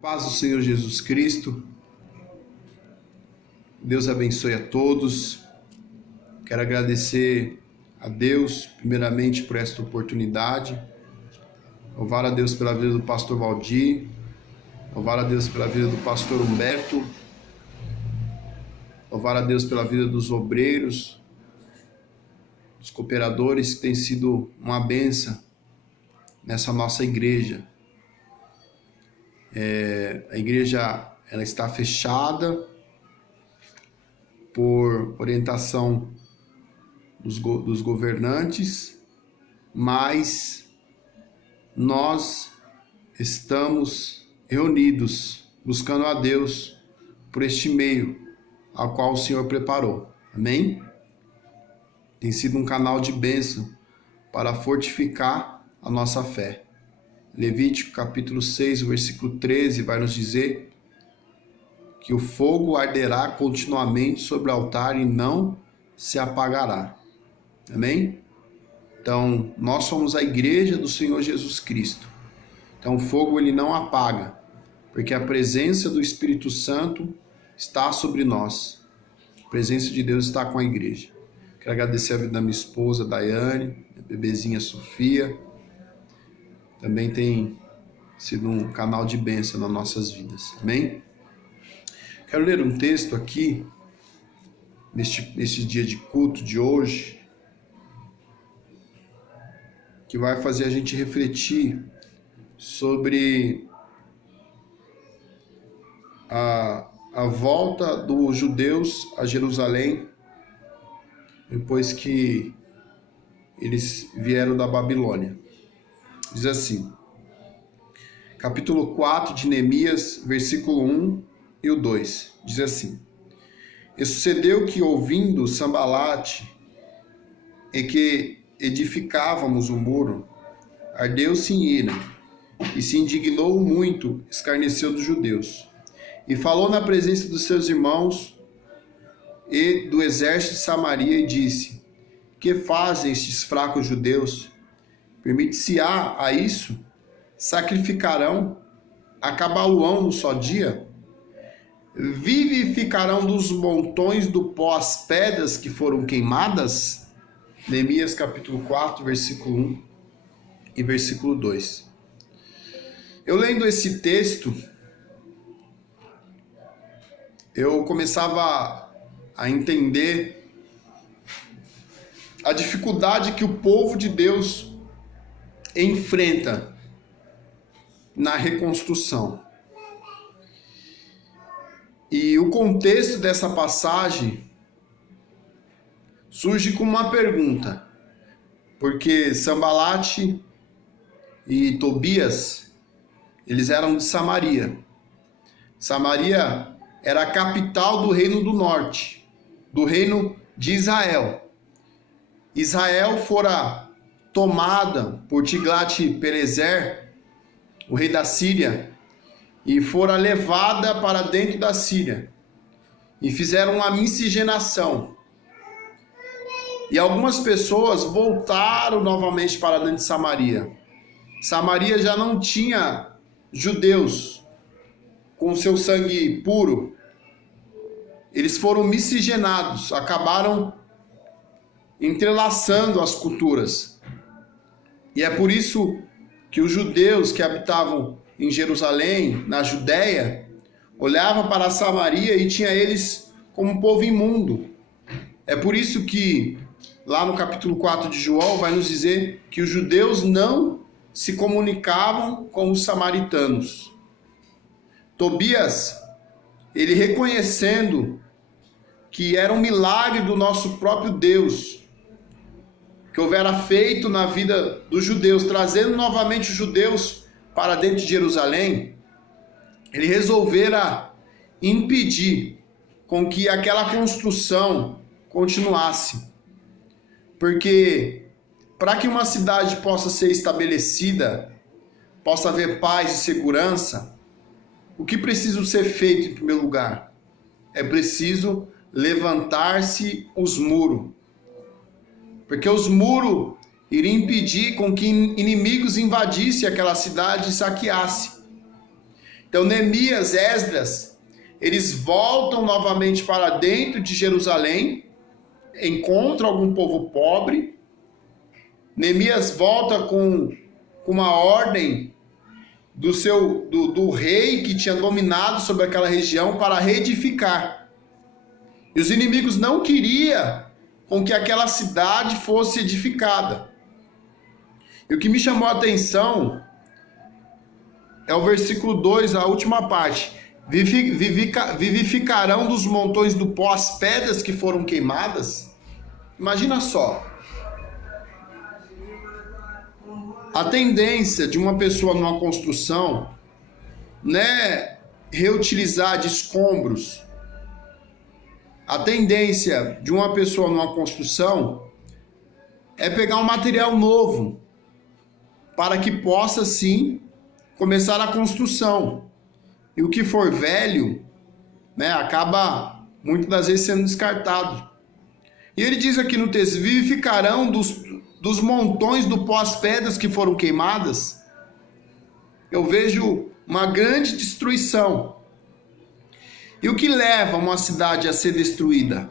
Paz do Senhor Jesus Cristo, Deus abençoe a todos. Quero agradecer a Deus, primeiramente, por esta oportunidade. Louvar a Deus pela vida do pastor Valdir, louvar a Deus pela vida do pastor Humberto, louvar a Deus pela vida dos obreiros, dos cooperadores, que tem sido uma bênção nessa nossa igreja. A igreja ela está fechada por orientação dos governantes, mas nós estamos reunidos buscando a Deus por este meio ao qual o Senhor preparou. Amém? Tem sido um canal de bênção para fortificar a nossa fé. Levítico capítulo 6, versículo 13 vai nos dizer que o fogo arderá continuamente sobre o altar e não se apagará. Amém? Então, nós somos a igreja do Senhor Jesus Cristo. Então, o fogo ele não apaga, porque a presença do Espírito Santo está sobre nós. A presença de Deus está com a igreja. Quero agradecer a vida da minha esposa, Daiane, minha bebezinha Sofia. Também tem sido um canal de bênção nas nossas vidas. Amém? Quero ler um texto aqui, neste dia de culto de hoje, que vai fazer a gente refletir sobre a volta dos judeus a Jerusalém, depois que eles vieram da Babilônia. Diz assim, capítulo 4 de Neemias, versículo 1 e o 2, diz assim: E sucedeu que, ouvindo Sambalate, e que edificávamos o muro, ardeu-se em ira, e se indignou muito, escarneceu dos judeus, e falou na presença dos seus irmãos e do exército de Samaria, e disse: Que fazem estes fracos judeus? Permite-se-á a isso? Sacrificarão? Acabá-lo-ão no só dia? Vivificarão dos montões do pó as pedras que foram queimadas? Neemias capítulo 4, versículo 1 e versículo 2. Eu lendo esse texto, eu começava a entender a dificuldade que o povo de Deus enfrenta na reconstrução. E o contexto dessa passagem surge com uma pergunta, porque Sambalate e Tobias, eles eram de Samaria. Samaria era a capital do reino do norte, do reino de Israel. Israel fora tomada por Tiglat-Pileser, o rei da Síria, e fora levada para dentro da Síria, e fizeram uma miscigenação. E algumas pessoas voltaram novamente para dentro de Samaria. Samaria já não tinha judeus com seu sangue puro. Eles foram miscigenados, acabaram entrelaçando as culturas. E é por isso que os judeus que habitavam em Jerusalém, na Judéia, olhavam para Samaria e tinha eles como um povo imundo. É por isso que lá no capítulo 4 de João vai nos dizer que os judeus não se comunicavam com os samaritanos. Tobias, ele reconhecendo que era um milagre do nosso próprio Deus que houvera feito na vida dos judeus, trazendo novamente os judeus para dentro de Jerusalém, ele resolvera impedir com que aquela construção continuasse. Porque para que uma cidade possa ser estabelecida, possa haver paz e segurança, o que precisa ser feito em primeiro lugar? É preciso levantar-se os muros. Porque os muros iriam impedir com que inimigos invadissem aquela cidade e saqueassem. Então Neemias, Esdras, eles voltam novamente para dentro de Jerusalém, encontram algum povo pobre. Neemias volta com uma ordem do rei que tinha dominado sobre aquela região para reedificar. E os inimigos não queriam com que aquela cidade fosse edificada. E o que me chamou a atenção é o versículo 2, a última parte. Vivificarão dos montões do pó as pedras que foram queimadas. Imagina só. A tendência de uma pessoa numa construção não é reutilizar de escombros. A tendência de uma pessoa numa construção é pegar um material novo para que possa, sim, começar a construção. E o que for velho, acaba muitas das vezes sendo descartado. E ele diz aqui no texto, vivificarão dos montões do pó as pedras que foram queimadas. Eu vejo uma grande destruição. E o que leva uma cidade a ser destruída?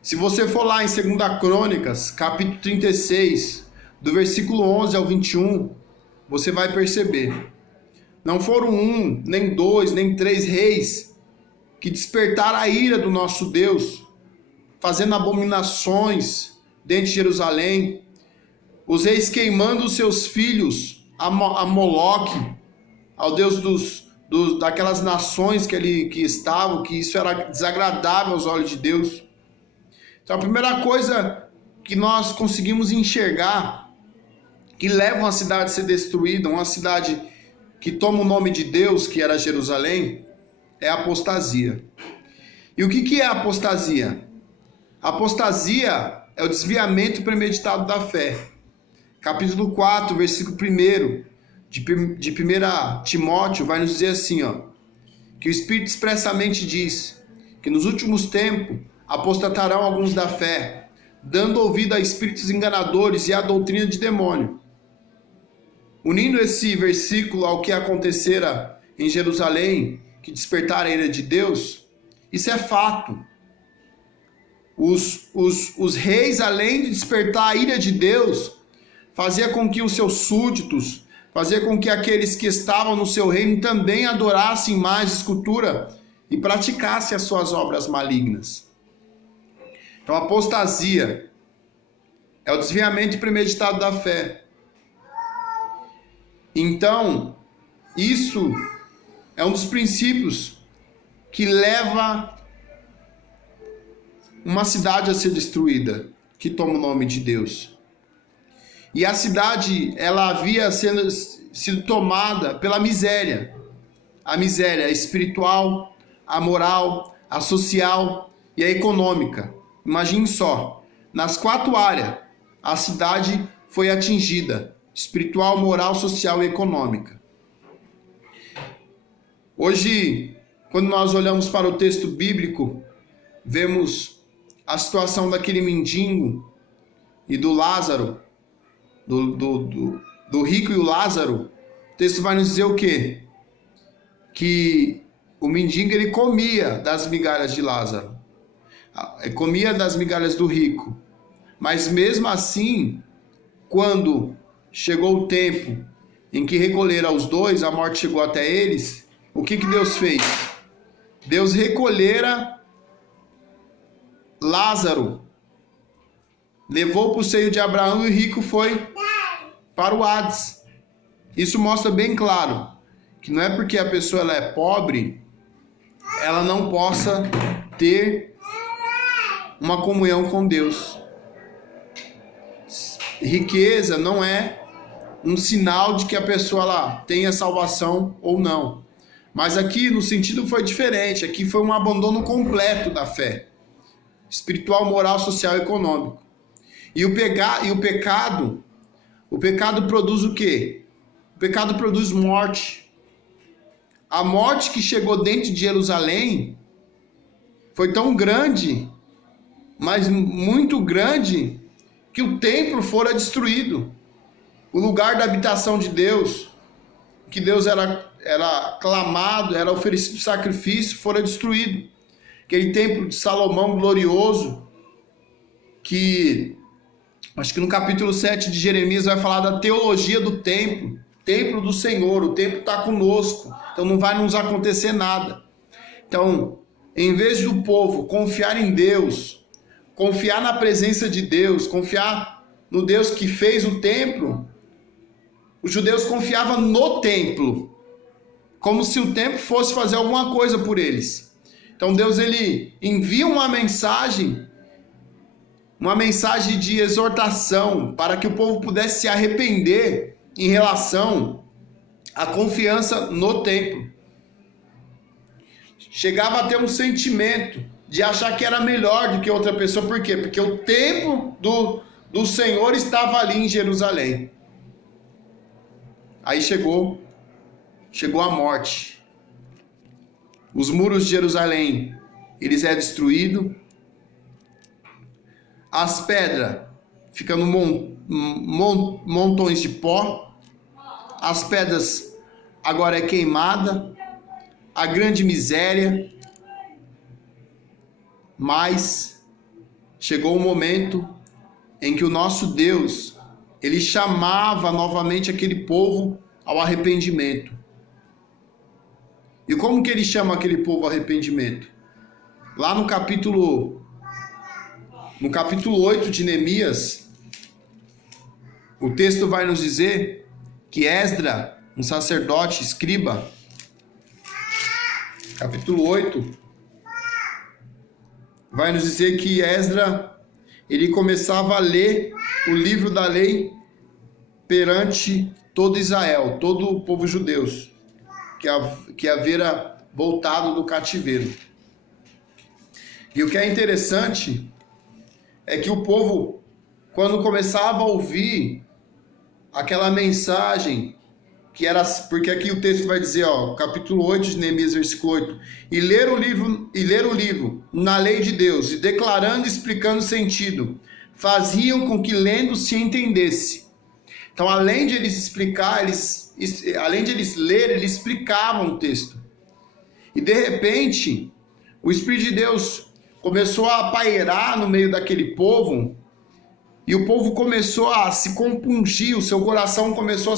Se você for lá em 2 Crônicas, capítulo 36, do versículo 11 ao 21, você vai perceber. Não foram 1, nem 2, nem 3 reis que despertaram a ira do nosso Deus, fazendo abominações dentro de Jerusalém. Os reis queimando os seus filhos a Moloque, ao Deus daquelas nações que estavam, que isso era desagradável aos olhos de Deus. Então a primeira coisa que nós conseguimos enxergar, que leva uma cidade a ser destruída, uma cidade que toma o nome de Deus, que era Jerusalém, é a apostasia. E o que é a apostasia? A apostasia é o desviamento premeditado da fé. Capítulo 4, versículo 1 de 1 Timóteo vai nos dizer assim, que o Espírito expressamente diz que nos últimos tempos apostatarão alguns da fé, dando ouvido a espíritos enganadores e à doutrina de demônio. Unindo esse versículo ao que acontecera em Jerusalém, que despertara a ira de Deus, isso é fato. Os reis, além de despertar a ira de Deus, fazia com que os seus súditos, fazia com que aqueles que estavam no seu reino também adorassem mais escultura e praticassem as suas obras malignas. Então, a apostasia é o desviamento premeditado da fé. Então, isso é um dos princípios que leva uma cidade a ser destruída, que toma o nome de Deus. E a cidade, ela havia sido tomada pela miséria. A miséria espiritual, a moral, a social e a econômica. Imagine só, nas 4 áreas, a cidade foi atingida. Espiritual, moral, social e econômica. Hoje, quando nós olhamos para o texto bíblico, vemos a situação daquele mendigo e do Lázaro, do rico e o Lázaro. O texto vai nos dizer o quê? Que o mendigo ele comia das migalhas de Lázaro, comia das migalhas do rico, mas mesmo assim, quando chegou o tempo em que recolheram os dois, a morte chegou até eles, o que Deus fez? Deus recolhera Lázaro, levou para o seio de Abraão e o rico foi para o Hades. Isso mostra bem claro que não é porque a pessoa ela é pobre, ela não possa ter uma comunhão com Deus. Riqueza não é um sinal de que a pessoa lá tenha salvação ou não. Mas aqui no sentido foi diferente. Aqui foi um abandono completo da fé. Espiritual, moral, social e econômico. E o pecado produz o quê? O pecado produz morte. A morte que chegou dentro de Jerusalém foi tão grande, mas muito grande, que o templo fora destruído. O lugar da habitação de Deus, que Deus era clamado, era oferecido sacrifício, fora destruído. Aquele templo de Salomão glorioso, que acho que no capítulo 7 de Jeremias vai falar da teologia do templo, templo do Senhor, o templo está conosco, então não vai nos acontecer nada. Então, em vez do povo confiar em Deus, confiar na presença de Deus, confiar no Deus que fez o templo, os judeus confiavam no templo, como se o templo fosse fazer alguma coisa por eles. Então Deus ele envia uma mensagem de exortação para que o povo pudesse se arrepender em relação à confiança no templo. Chegava a ter um sentimento de achar que era melhor do que outra pessoa. Por quê? Porque o templo do Senhor estava ali em Jerusalém. Aí chegou a morte. Os muros de Jerusalém, eles é destruído. As pedras ficam montões de pó. As pedras agora é queimada. A grande miséria. Mas chegou o momento em que o nosso Deus, ele chamava novamente aquele povo ao arrependimento. E como que ele chama aquele povo ao arrependimento? Lá no capítulo 8 de Neemias, o texto vai nos dizer que Esdra, um sacerdote, escriba, capítulo 8, vai nos dizer que Esdra, ele começava a ler o livro da lei perante todo Israel, todo o povo judeu, que havia voltado do cativeiro. E o que é interessante é que o povo, quando começava a ouvir aquela mensagem, que era, porque aqui o texto vai dizer, capítulo 8 de Neemias, versículo 8, e ler o livro na lei de Deus, e declarando e explicando o sentido, faziam com que lendo se entendesse. Então, além de eles ler, eles explicavam o texto. E de repente, o Espírito de Deus começou a pairar no meio daquele povo, e o povo começou a se compungir, o seu coração começou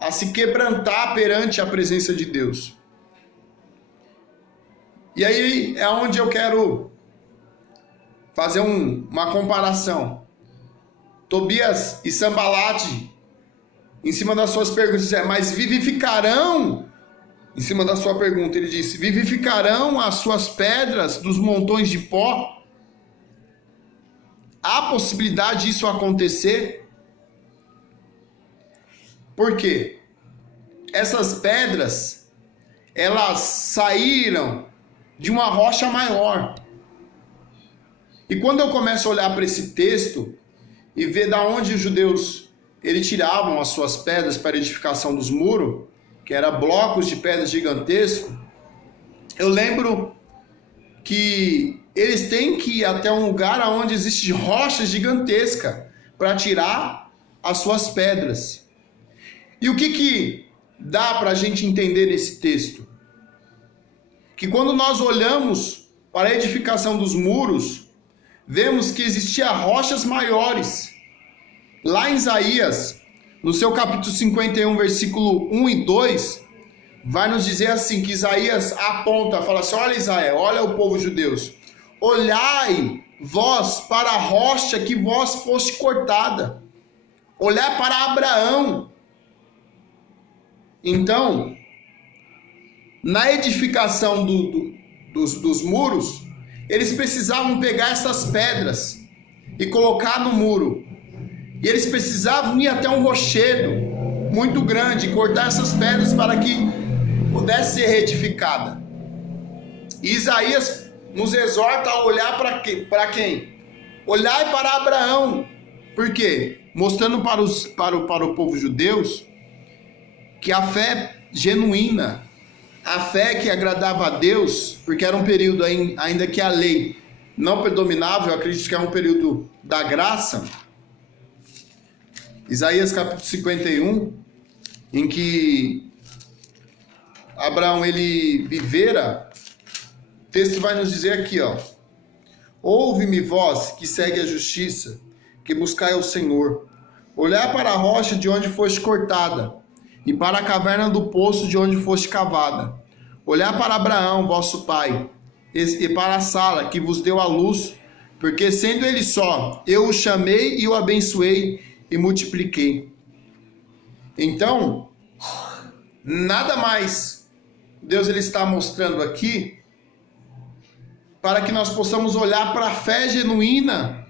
a se quebrantar perante a presença de Deus. E aí é onde eu quero fazer uma comparação. Tobias e Sambalate, em cima das suas perguntas, mas vivificarão, em cima da sua pergunta, ele disse, vivificarão as suas pedras dos montões de pó? Há possibilidade disso acontecer? Por quê? Essas pedras, elas saíram de uma rocha maior. E quando eu começo a olhar para esse texto e ver da onde os judeus eles tiravam as suas pedras para a edificação dos muros, que eram blocos de pedras gigantescos, eu lembro que eles têm que ir até um lugar onde existe rocha gigantesca para tirar as suas pedras. E o que dá para a gente entender nesse texto? Que quando nós olhamos para a edificação dos muros, vemos que existiam rochas maiores. Lá em Isaías, no seu capítulo 51, versículo 1 e 2, vai nos dizer assim, que Isaías aponta, fala assim, olha Israel, olha o povo judeus, olhai vós para a rocha que vós foste cortada, olhai para Abraão. Então, na edificação dos muros, eles precisavam pegar essas pedras e colocar no muro. E eles precisavam ir até um rochedo muito grande, cortar essas pedras para que pudesse ser reedificada. E Isaías nos exorta a olhar para quem? Olhar para Abraão. Por quê? Mostrando para o povo judeu que a fé genuína, a fé que agradava a Deus, porque era um período ainda que a lei não predominava, eu acredito que é um período da graça. Isaías capítulo 51, em que Abraão ele vivera, o texto vai nos dizer aqui, ó: ouve-me vós que segue a justiça, que buscai ao Senhor. Olhai para a rocha de onde foste cortada, e para a caverna do poço de onde foste cavada. Olhai para Abraão, vosso pai, e para a Sara, que vos deu a luz, porque sendo ele só, eu o chamei e o abençoei e multipliquei. Então, nada mais Deus ele está mostrando aqui para que nós possamos olhar para a fé genuína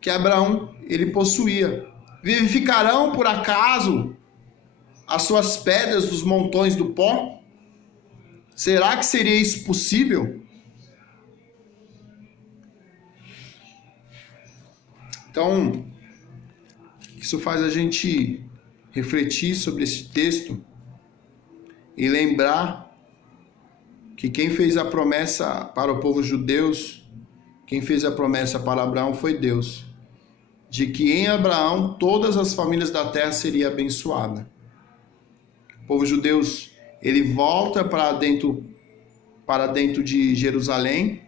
que Abraão ele possuía. Vivificarão por acaso as suas pedras dos montões do pó? Será que seria isso possível? Então, isso faz a gente refletir sobre esse texto e lembrar que quem fez a promessa para o povo judeu, quem fez a promessa para Abraão foi Deus, de que em Abraão todas as famílias da terra seriam abençoadas. O povo judeu, ele volta para dentro de Jerusalém,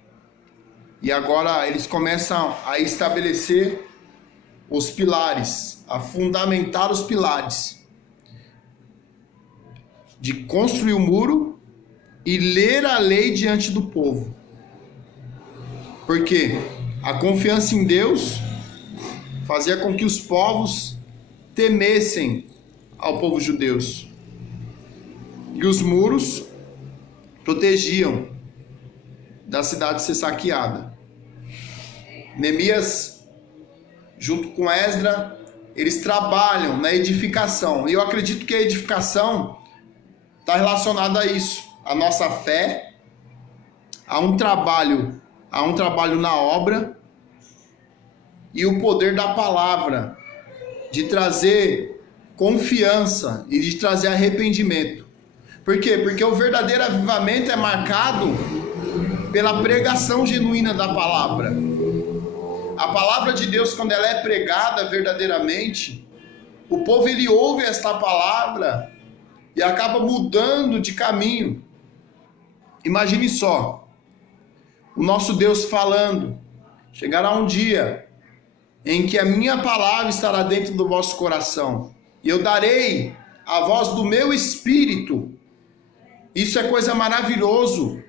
e agora eles começam a estabelecer os pilares, a fundamentar os pilares, de construir o muro e ler a lei diante do povo. Porque a confiança em Deus fazia com que os povos temessem ao povo judeu. E os muros protegiam da cidade ser saqueada. Neemias, junto com Esdra, eles trabalham na edificação. E eu acredito que a edificação está relacionada a isso, a nossa fé, a um trabalho na obra e o poder da palavra, de trazer confiança e de trazer arrependimento. Por quê? Porque o verdadeiro avivamento é marcado pela pregação genuína da palavra. A palavra de Deus, quando ela é pregada verdadeiramente, o povo ele ouve esta palavra e acaba mudando de caminho. Imagine só, o nosso Deus falando: chegará um dia em que a minha palavra estará dentro do vosso coração, e eu darei a voz do meu espírito. Isso é coisa maravilhosa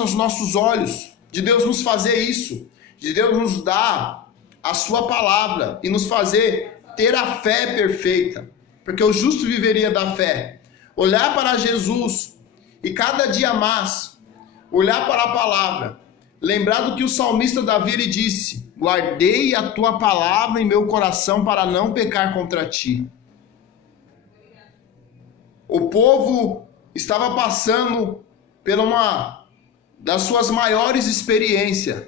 aos nossos olhos, de Deus nos fazer isso, de Deus nos dar a sua palavra e nos fazer ter a fé perfeita, porque o justo viveria da fé. Olhar para Jesus e cada dia mais olhar para a palavra, lembrar do que o salmista Davi ele disse: guardei a tua palavra em meu coração para não pecar contra ti. O povo estava passando por uma das suas maiores experiências,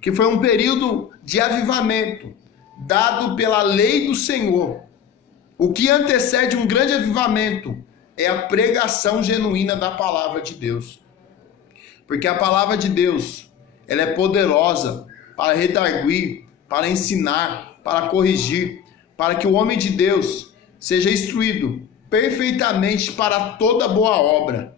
que foi um período de avivamento, dado pela lei do Senhor. O que antecede um grande avivamento é a pregação genuína da palavra de Deus. Porque a palavra de Deus, ela é poderosa para redarguir, para ensinar, para corrigir, para que o homem de Deus seja instruído perfeitamente para toda boa obra.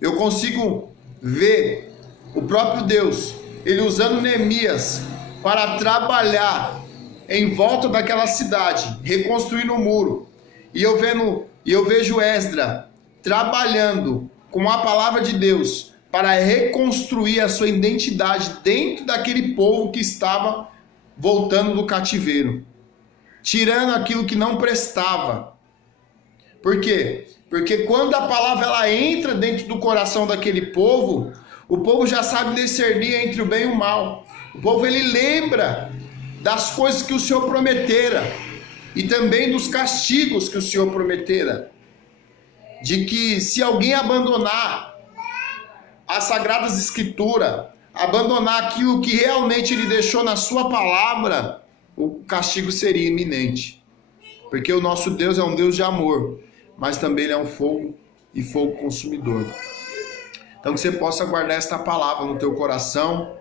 Eu consigo ver o próprio Deus, ele usando Neemias para trabalhar em volta daquela cidade, reconstruindo o muro. E eu vejo Esdra trabalhando com a palavra de Deus para reconstruir a sua identidade dentro daquele povo que estava voltando do cativeiro, tirando aquilo que não prestava. Por quê? Porque quando a palavra ela entra dentro do coração daquele povo, o povo já sabe discernir entre o bem e o mal. O povo ele lembra das coisas que o Senhor prometera e também dos castigos que o Senhor prometera. De que se alguém abandonar as Sagradas Escrituras, abandonar aquilo que realmente ele deixou na sua palavra, o castigo seria iminente. Porque o nosso Deus é um Deus de amor, mas também ele é um fogo e fogo consumidor. Então que você possa guardar esta palavra no teu coração,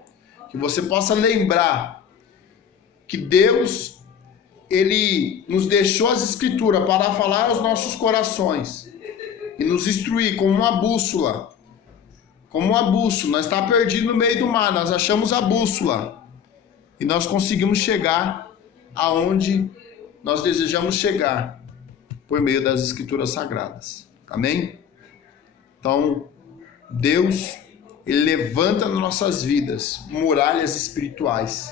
que você possa lembrar que Deus, ele nos deixou as Escrituras para falar aos nossos corações, e nos instruir como uma bússola. Como uma bússola. Nós estamos perdidos no meio do mar, nós achamos a bússola. E nós conseguimos chegar aonde nós desejamos chegar por meio das Escrituras Sagradas. Amém? Então, Deus, Ele levanta nas nossas vidas muralhas espirituais.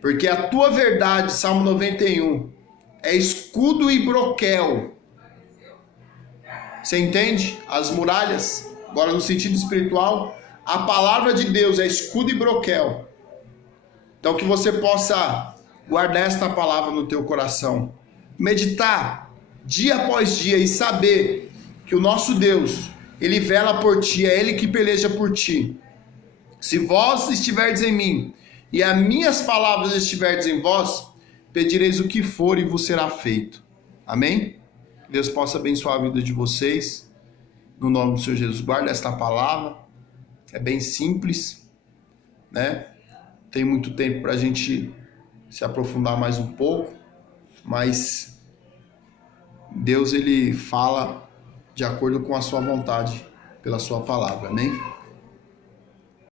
Porque a tua verdade, Salmo 91, é escudo e broquel. Você entende? As muralhas, agora no sentido espiritual, a palavra de Deus é escudo e broquel. Então que você possa guardar esta palavra no teu coração, meditar dia após dia e saber que o nosso Deus, Ele vela por ti, é Ele que peleja por ti. Se vós estiverdes em mim e as minhas palavras estiverdes em vós, pedireis o que for e vos será feito. Amém? Deus possa abençoar a vida de vocês. No nome do Senhor Jesus, guarda esta palavra. É bem simples, né? Tem muito tempo para a gente se aprofundar mais um pouco, mas Deus, Ele fala de acordo com a sua vontade, pela sua palavra. Amém?